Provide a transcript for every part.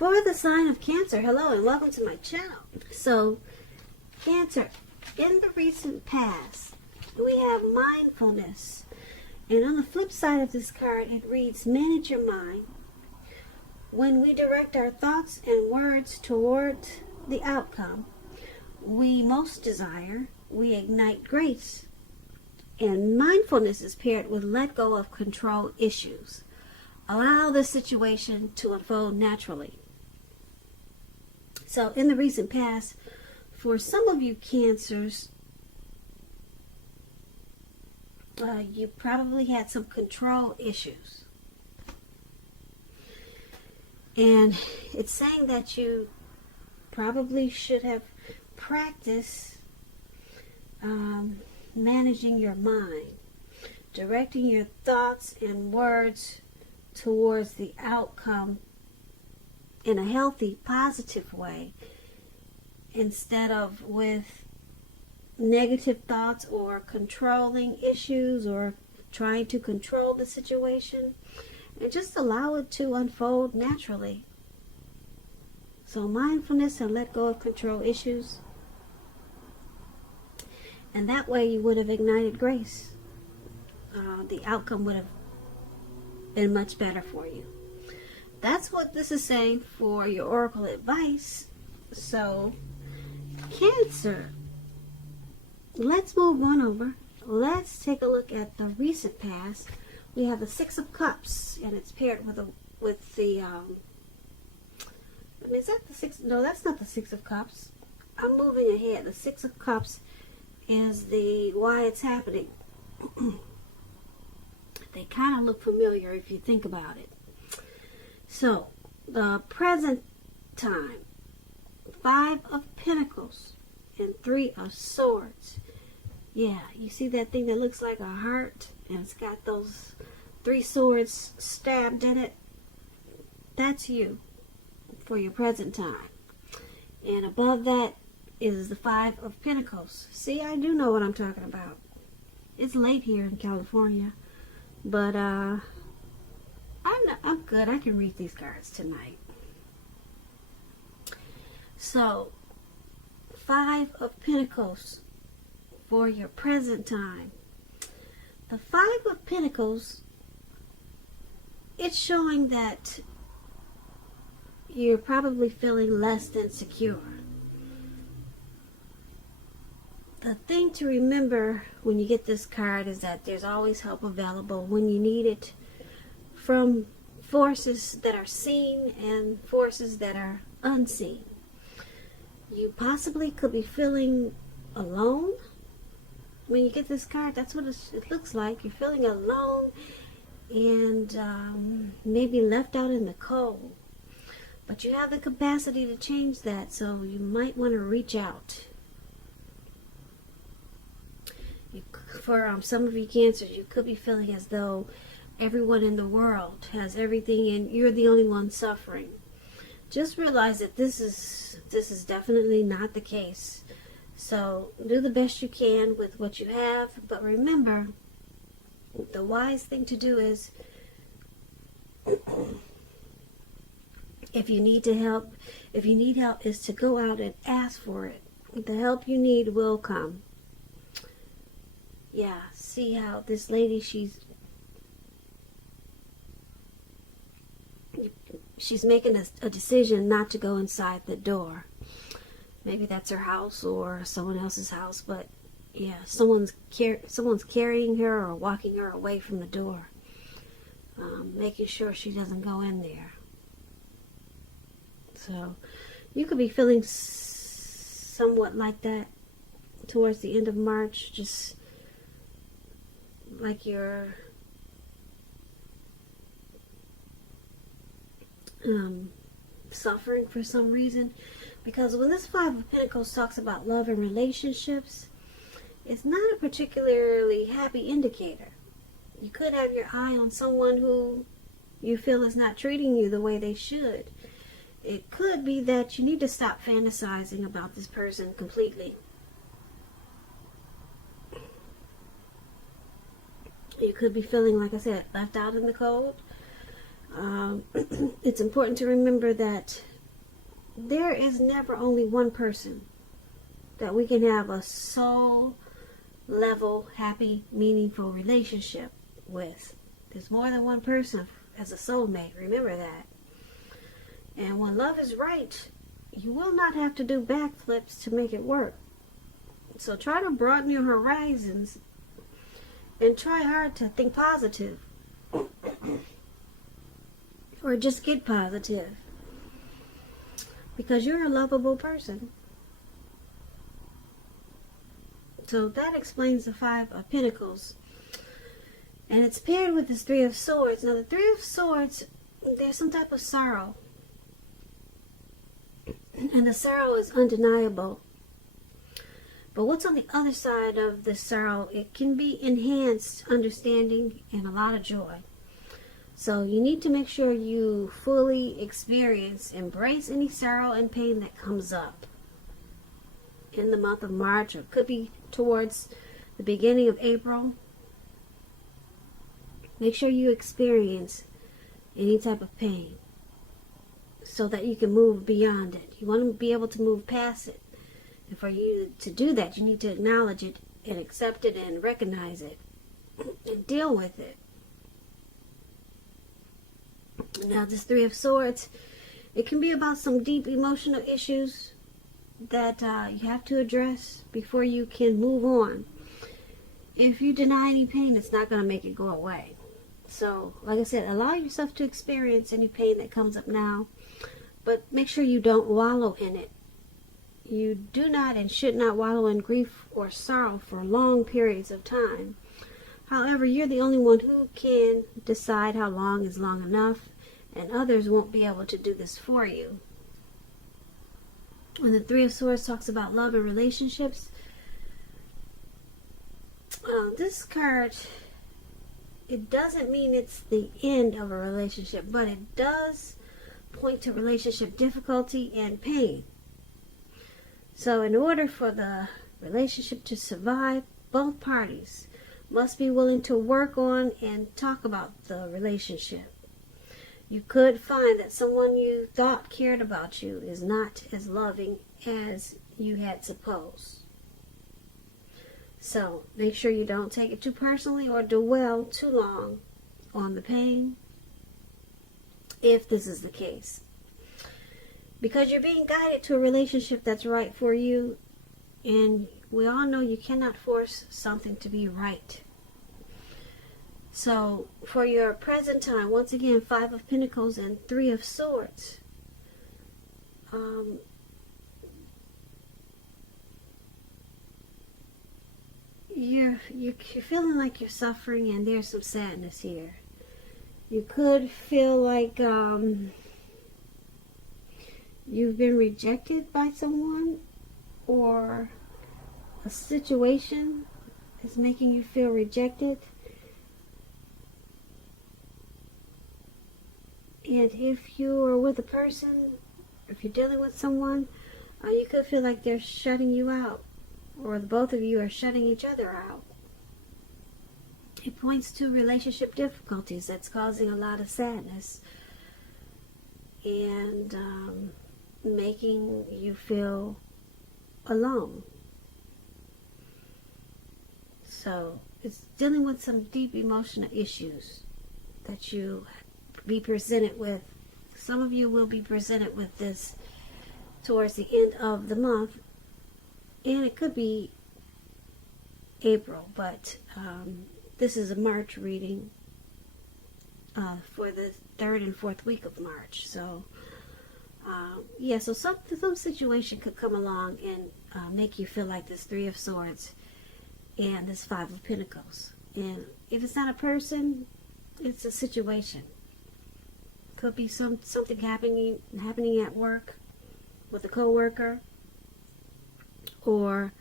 For the sign of Cancer, hello and welcome to my channel. So, Cancer, in the recent past, we have mindfulness. And on the flip side of this card, it reads, manage your mind. When we direct our thoughts and words toward the outcome we most desire, we ignite grace. And mindfulness is paired with let go of control issues. Allow the situation to unfold naturally. So in the recent past, for some of you Cancers, you probably had some control issues. And it's saying that you probably should have practiced managing your mind, directing your thoughts and words towards the outcome in a healthy, positive way, instead of with negative thoughts or controlling issues or trying to control the situation, and just allow it to unfold naturally. So mindfulness and let go of control issues, and that way you would have ignited grace. The outcome would have been much better for you. That's what this is saying for your oracle advice. So Cancer, let's move on over. Let's take a look at the recent past. We have the Six of Cups, and it's paired with the is that the six? No, that's not the Six of Cups. I'm moving ahead. The Six of Cups is the why it's happening. They kind of look familiar if you think about it. So, the present time, Five of Pentacles and Three of Swords. Yeah, you see that thing that looks like a heart and it's got those three swords stabbed in it? That's you for your present time. And above that is the Five of Pentacles. See, I do know what I'm talking about. It's late here in California, but I'm good. I can read these cards tonight. So, Five of Pentacles for your present time. The Five of Pentacles, it's showing that you're probably feeling less than secure. The thing to remember when you get this card is that there's always help available when you need it, from forces that are seen and forces that are unseen. You possibly could be feeling alone. When you get this card, that's what it looks like. You're feeling alone and maybe left out in the cold. But you have the capacity to change that, so you might want to reach out. For some of you Cancers, you could be feeling as though everyone in the world has everything and you're the only one suffering. Just realize that this is definitely not the case. So do the best you can with what you have, but remember, the wise thing to do is, if you need help, is to go out and ask for it. The help you need will come. Yeah, see how this lady, she's making a decision not to go inside the door. Maybe that's her house or someone else's house, but yeah, someone's carrying her or walking her away from the door, making sure she doesn't go in there. So you could be feeling somewhat like that towards the end of March, just like you're suffering for some reason. Because when this Five of Pentacles talks about love and relationships, it's not a particularly happy indicator. You could have your eye on someone who you feel is not treating you the way they should. It could be that you need to stop fantasizing about this person completely. You could be feeling, like I said, left out in the cold. It's important to remember that there is never only one person that we can have a soul level, happy, meaningful relationship with. There's more than one person as a soulmate. Remember that. And when love is right, you will not have to do backflips to make it work. So try to broaden your horizons and try hard to think positive. Or just get positive. Because you're a lovable person. So that explains the Five of Pentacles. And it's paired with this Three of Swords. Now the Three of Swords, there's some type of sorrow. And the sorrow is undeniable. But what's on the other side of the sorrow? It can be enhanced understanding and a lot of joy. So you need to make sure you fully embrace any sorrow and pain that comes up in the month of March, or it could be towards the beginning of April. Make sure you experience any type of pain so that you can move beyond it. You want to be able to move past it. And for you to do that, you need to acknowledge it and accept it and recognize it and deal with it. Now this Three of Swords, it can be about some deep emotional issues that you have to address before you can move on. If you deny any pain, it's not going to make it go away. So, like I said, allow yourself to experience any pain that comes up now, but make sure you don't wallow in it. You do not and should not wallow in grief or sorrow for long periods of time. However, you're the only one who can decide how long is long enough, and others won't be able to do this for you. When the Three of Swords talks about love and relationships, this card, it doesn't mean it's the end of a relationship, but it does point to relationship difficulty and pain. So in order for the relationship to survive, both parties must be willing to work on and talk about the relationship. You could find that someone you thought cared about you is not as loving as you had supposed. So make sure you don't take it too personally or dwell too long on the pain, if this is the case. Because you're being guided to a relationship that's right for you, and we all know you cannot force something to be right. So for your present time, once again, Five of Pentacles and Three of Swords. You're feeling like you're suffering, and there's some sadness here. You could feel like you've been rejected by someone, or a situation is making you feel rejected. And if you are with a person, if you're dealing with someone, you could feel like they're shutting you out, or the both of you are shutting each other out. It points to relationship difficulties that's causing a lot of sadness and making you feel alone. So it's dealing with some deep emotional issues that you be presented with. Some of you will be presented with this towards the end of the month, and it could be April, but this is a March reading for the 3rd and 4th week of March. So yeah, so some situation could come along and make you feel like this Three of Swords and this Five of Pentacles. And if it's not a person, it's a situation. Could be something happening at work with a coworker, or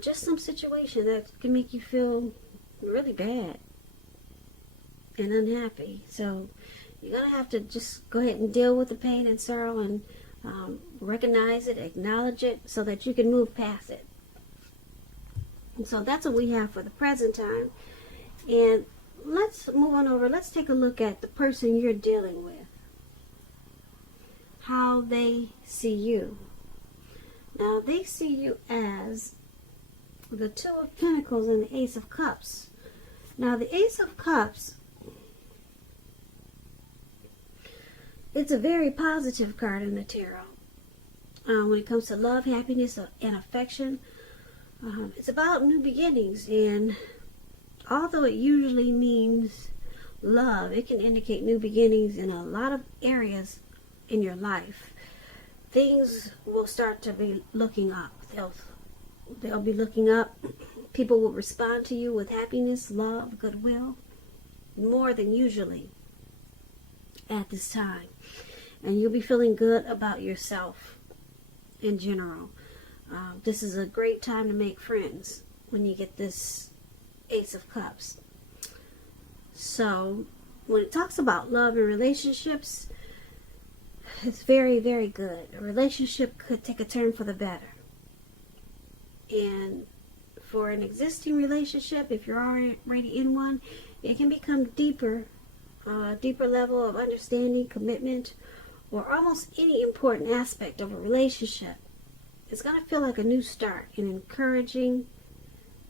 just some situation that can make you feel really bad and unhappy. So you're gonna have to just go ahead and deal with the pain and sorrow and recognize it, acknowledge it, so that you can move past it. And so that's what we have for the present time. And let's move on over. Let's take a look at the person you're dealing with. how they see you. Now, they see you as the Two of Pentacles and the Ace of Cups. Now, the Ace of Cups, it's a very positive card in the tarot. When it comes to love, happiness, and affection, it's about new beginnings. And although it usually means love, it can indicate new beginnings in a lot of areas in your life. Things will start to be looking up. They'll be looking up. People will respond to you with happiness, love, goodwill, more than usually at this time. And you'll be feeling good about yourself in general. This is a great time to make friends when you get this Ace of Cups. So, when it talks about love and relationships, it's very, very good. A relationship could take a turn for the better. And for an existing relationship, if you're already in one, it can become deeper level of understanding, commitment, or almost any important aspect of a relationship. It's going to feel like a new start, an encouraging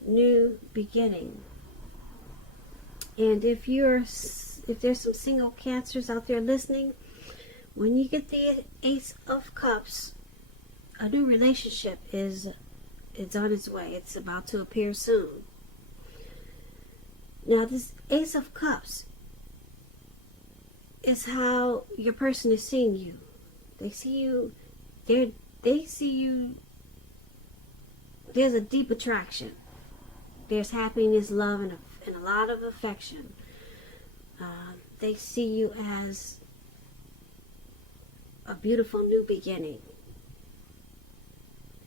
new beginning. And if there's some single Cancers out there listening, when you get the Ace of Cups, a new relationship is on its way. It's about to appear soon. Now, this Ace of Cups is how your person is seeing you. They see you. They see you. There's a deep attraction. There's happiness, love, and a lot of affection. They see you as a beautiful new beginning.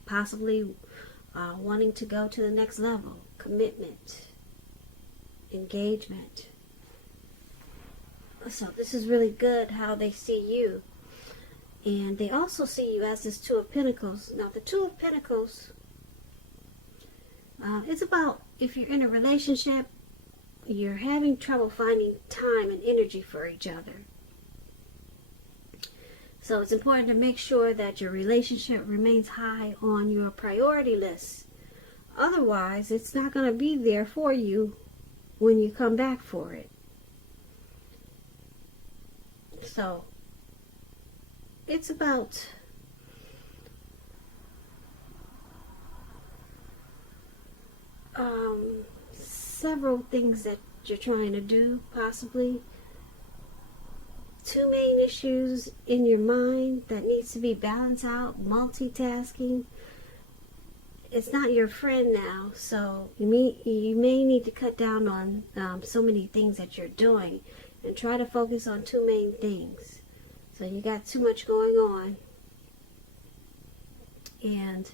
Possibly wanting to go to the next level. Commitment. Engagement. So this is really good how they see you. And they also see you as this Two of Pentacles. Now the Two of Pentacles, it's about if you're in a relationship, you're having trouble finding time and energy for each other. So it's important to make sure that your relationship remains high on your priority list. Otherwise, it's not going to be there for you when you come back for it. So, it's about several things that you're trying to do, possibly. Two main issues in your mind that needs to be balanced out. Multitasking. It's not your friend now, so you may need to cut down on so many things that you're doing and try to focus on two main things. So you got too much going on. And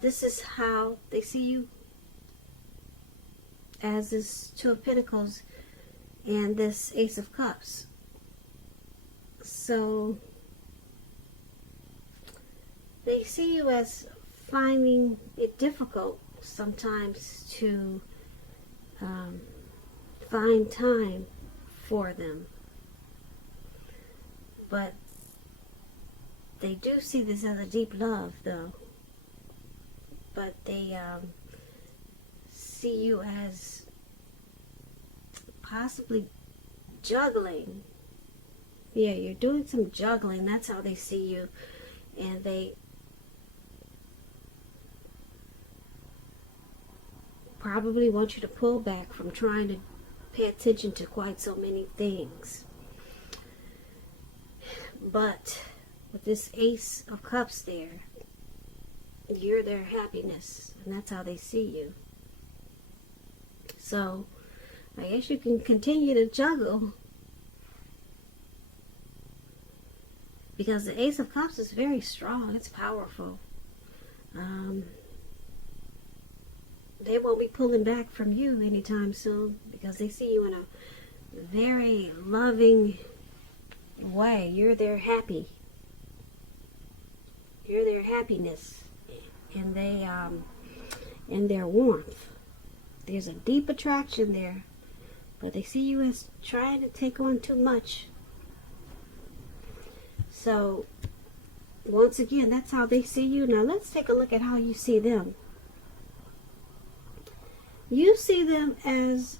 this is how they see you, as this Two of Pentacles and this Ace of Cups. So they see you as finding it difficult sometimes to find time for them. But they do see this as a deep love, though. But they see you as possibly juggling. Yeah, you're doing some juggling. That's how they see you. And they probably want you to pull back from trying to pay attention to quite so many things. But with this Ace of Cups there, you're their happiness, and that's how they see you. So I guess you can continue to juggle, because the Ace of Cups is very strong. It's powerful. They won't be pulling back from you anytime soon, because they see you in a very loving way. You're their happy. You're their happiness, and they and their warmth. There's a deep attraction there, but they see you as trying to take on too much. So, once again, that's how they see you. Now, let's take a look at how you see them. You see them as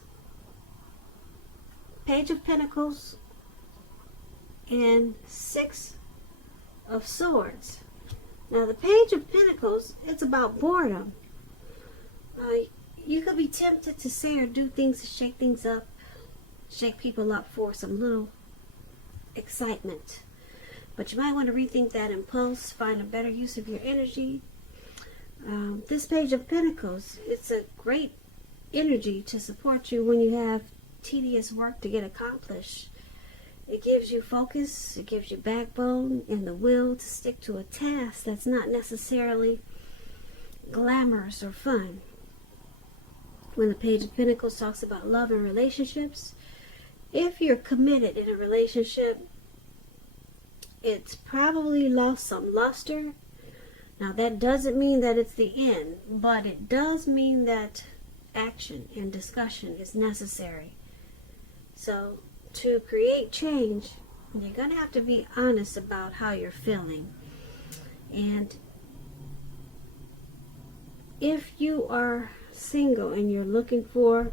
Page of Pentacles and Six of Swords. Now, the Page of Pentacles, it's about boredom. You could be tempted to say or do things to shake things up, shake people up for some little excitement. But you might want to rethink that impulse, find a better use of your energy. This Page of Pentacles, it's a great energy to support you when you have tedious work to get accomplished. It gives you focus, it gives you backbone and the will to stick to a task that's not necessarily glamorous or fun. When the Page of Pentacles talks about love and relationships, if you're committed in a relationship, it's probably lost some luster. Now, that doesn't mean that it's the end, but it does mean that action and discussion is necessary. So, to create change, you're going to have to be honest about how you're feeling. And if you are single and you're looking for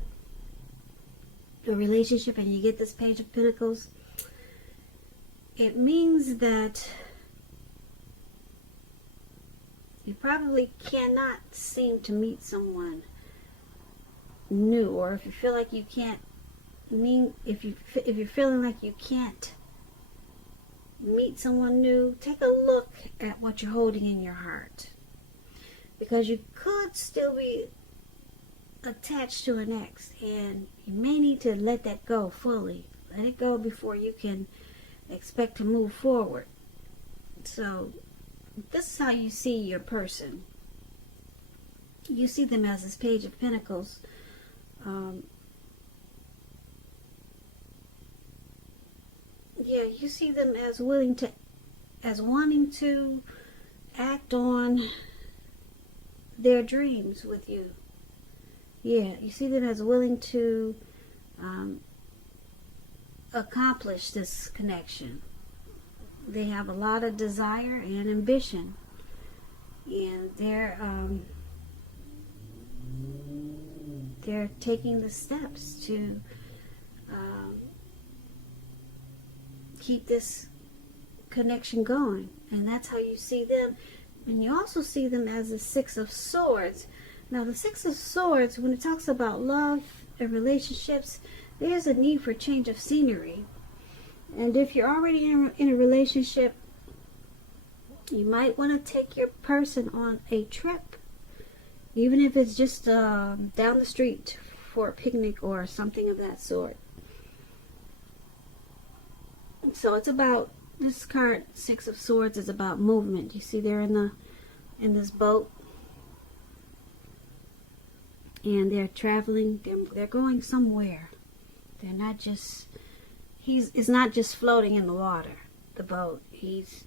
a relationship and you get this Page of Pentacles, it means that you probably cannot seem to meet someone new, or if you feel like you can't if you're feeling like you can't meet someone new, take a look at what you're holding in your heart, because you could still be attached to an ex, and you may need to let that go fully. Let it go before you can expect to move forward. So this is how you see your person. You see them as this Page of Pentacles. You see them as wanting to act on their dreams with you. You see them as willing to accomplish this connection. They have a lot of desire and ambition, and they're taking the steps to keep this connection going. And that's how you see them. And you also see them as the Six of Swords. Now, the Six of Swords, when it talks about love and relationships, there's a need for change of scenery. And if you're already in a relationship, you might want to take your person on a trip, even if it's just down the street for a picnic or something of that sort. So it's about, this card, Six of Swords, is about movement. You see they're in this boat, and they're traveling. They're going somewhere. They're not just, it's not just floating in the water, the boat. He's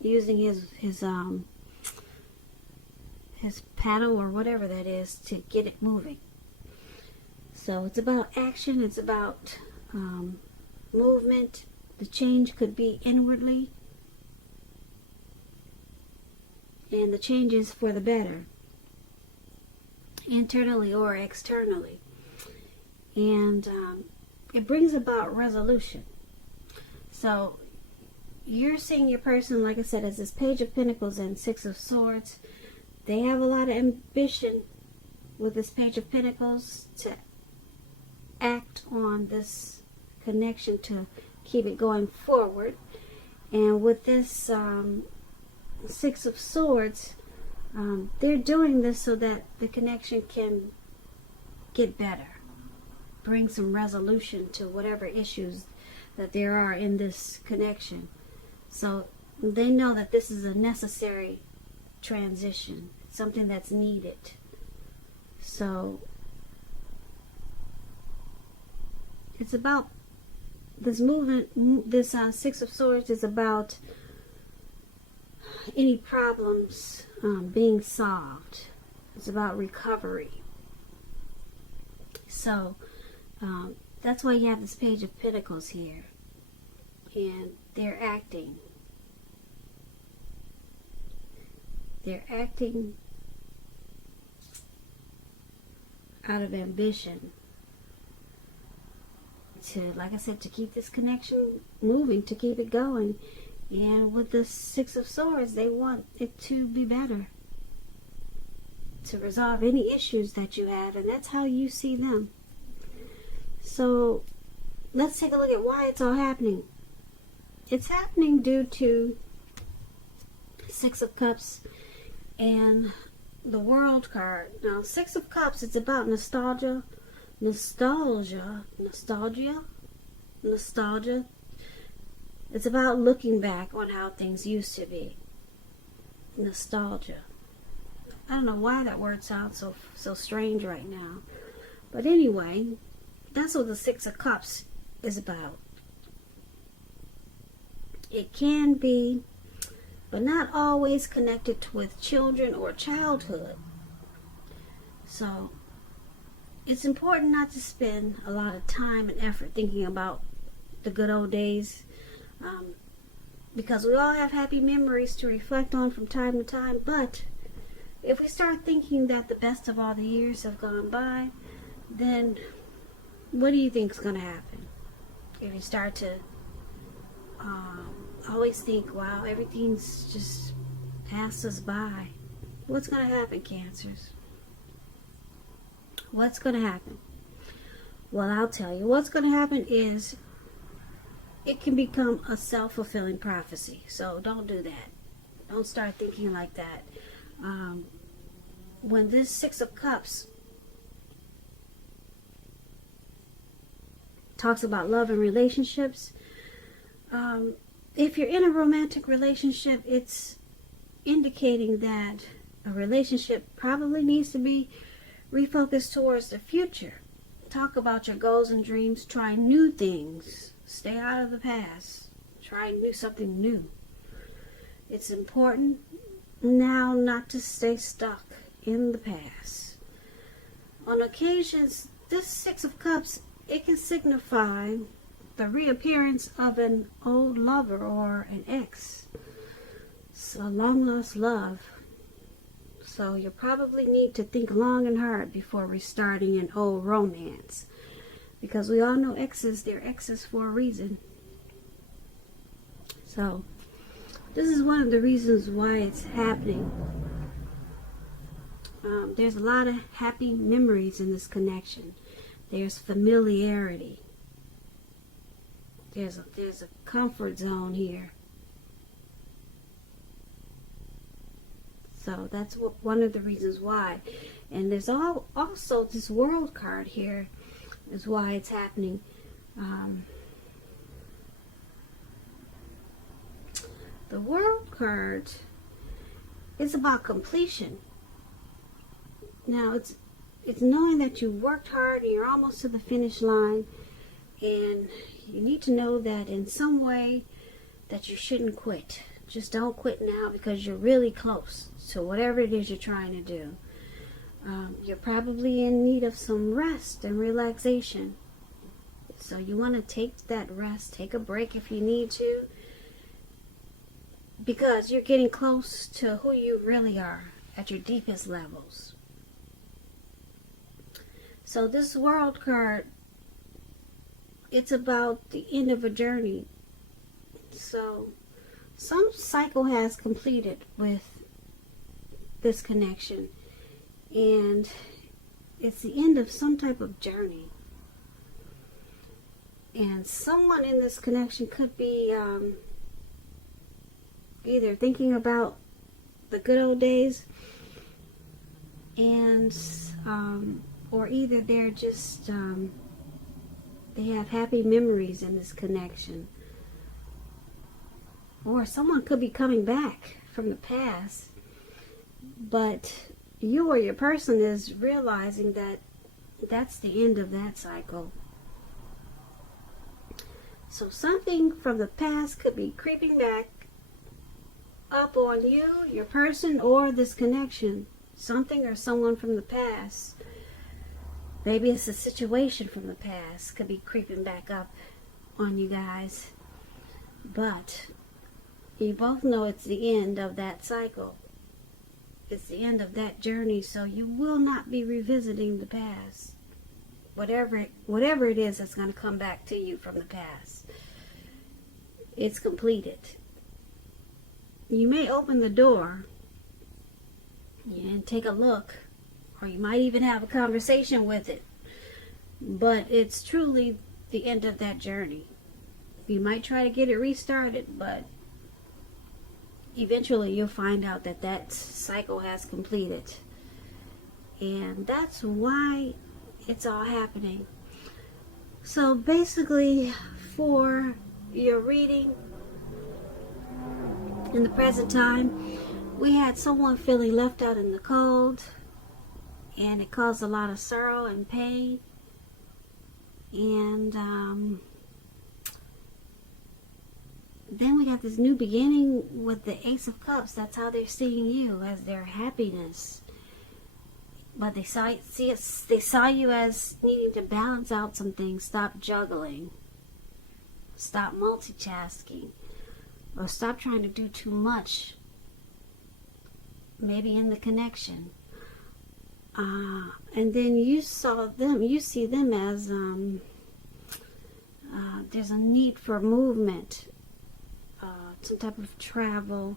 using his paddle or whatever that is to get it moving. So it's about action. It's about movement. The change could be inwardly, and the change is for the better, internally or externally. And it brings about resolution. So you're seeing your person, like I said, as this Page of Pentacles and Six of Swords. They have a lot of ambition with this Page of Pentacles to act on this connection, to keep it going forward. And with this Six of Swords, they're doing this so that the connection can get better, bring some resolution to whatever issues that there are in this connection. So they know that this is a necessary transition, something that's needed. So it's about this movement. This Six of Swords is about any problems being solved. It's about recovery. So that's why you have this Page of Pentacles here, and they're acting. They're acting out of ambition to, like I said, to keep this connection moving, to keep it going. And with the Six of Swords, they want it to be better, to resolve any issues that you have, and that's how you see them. So let's take a look at why it's all happening. It's happening due to Six of Cups and the World card. Now, Six of Cups, it's about nostalgia. It's about looking back on how things used to be. Nostalgia. I don't know why that word sounds so strange right now. But anyway, that's what the Six of Cups is about. It can be, but not always, connected with children or childhood. So it's important not to spend a lot of time and effort thinking about the good old days, because we all have happy memories to reflect on from time to time. But if we start thinking that the best of all the years have gone by, then what do you think is going to happen? If you start to always think, wow, everything's just passed us by, what's going to happen, Cancers? What's going to happen? Well, I'll tell you. What's going to happen is it can become a self-fulfilling prophecy. So don't do that. Don't start thinking like that. When this Six of Cups talks about love and relationships, if you're in a romantic relationship, it's indicating that a relationship probably needs to be refocused towards the future. Talk about your goals and dreams. Try new things. Stay out of the past. Try something new. It's important now not to stay stuck in the past. On occasions, this Six of Cups, it can signify the reappearance of an old lover or an ex. It's a long-lost love. So you probably need to think long and hard before restarting an old romance. Because we all know exes, they're exes for a reason. So this is one of the reasons why it's happening. There's a lot of happy memories in this connection. There's familiarity. There's a comfort zone here. So that's one of the reasons why. And there's also this World card here is why it's happening. The World card is about completion. Now it's knowing that you worked hard and you're almost to the finish line, and you need to know that in some way that you shouldn't quit. Just don't quit now, because you're really close to whatever it is you're trying to do. You're probably in need of some rest and relaxation. So you want to take that rest, take a break if you need to, because you're getting close to who you really are at your deepest levels. So this World card, it's about the end of a journey. So some cycle has completed with this connection, and it's the end of some type of journey. And someone in this connection could be either thinking about the good old days, and or either they're just they have happy memories in this connection. Or someone could be coming back from the past, but you or your person is realizing that that's the end of that cycle. So something from the past could be creeping back up on you, your person, or this connection. Something or someone from the past. Maybe it's a situation from the past could be creeping back up on you guys. But you both know it's the end of that cycle. It's the end of that journey, so you will not be revisiting the past. Whatever it is that's going to come back to you from the past, it's completed. You may open the door and take a look, or you might even have a conversation with it, but it's truly the end of that journey. You might try to get it restarted, but eventually you'll find out that that cycle has completed. And that's why it's all happening. So basically, for your reading in the present time, we had someone feeling left out in the cold, and it caused a lot of sorrow and pain. And then we got this new beginning with the Ace of Cups. That's how they're seeing you, as their happiness. But they saw you as needing to balance out some things. Stop juggling. Stop multitasking. Or stop trying to do too much. Maybe in the connection. And then you see them as there's a need for movement. Some type of travel.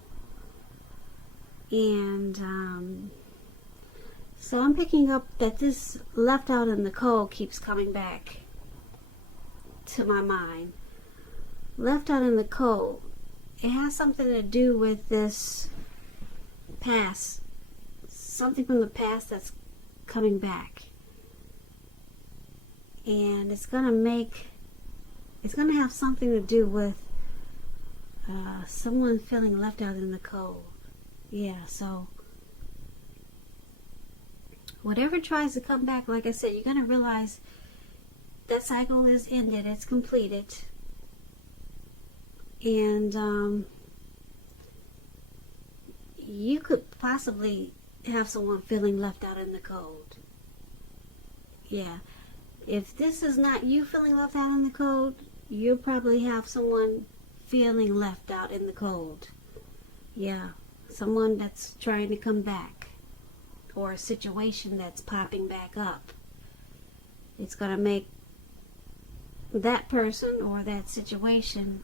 And so I'm picking up that this left out in the cold keeps coming back to my mind. Left out in the cold. It has something to do with this past. Something from the past that's coming back. And it's going to have something to do with someone feeling left out in the cold. Yeah, so whatever tries to come back, like I said, you're going to realize that cycle is ended. It's completed. And you could possibly have someone feeling left out in the cold. Yeah. If this is not you feeling left out in the cold, you'll probably have someone feeling left out in the cold. Yeah. Someone that's trying to come back. Or a situation that's popping back up. It's going to make that person or that situation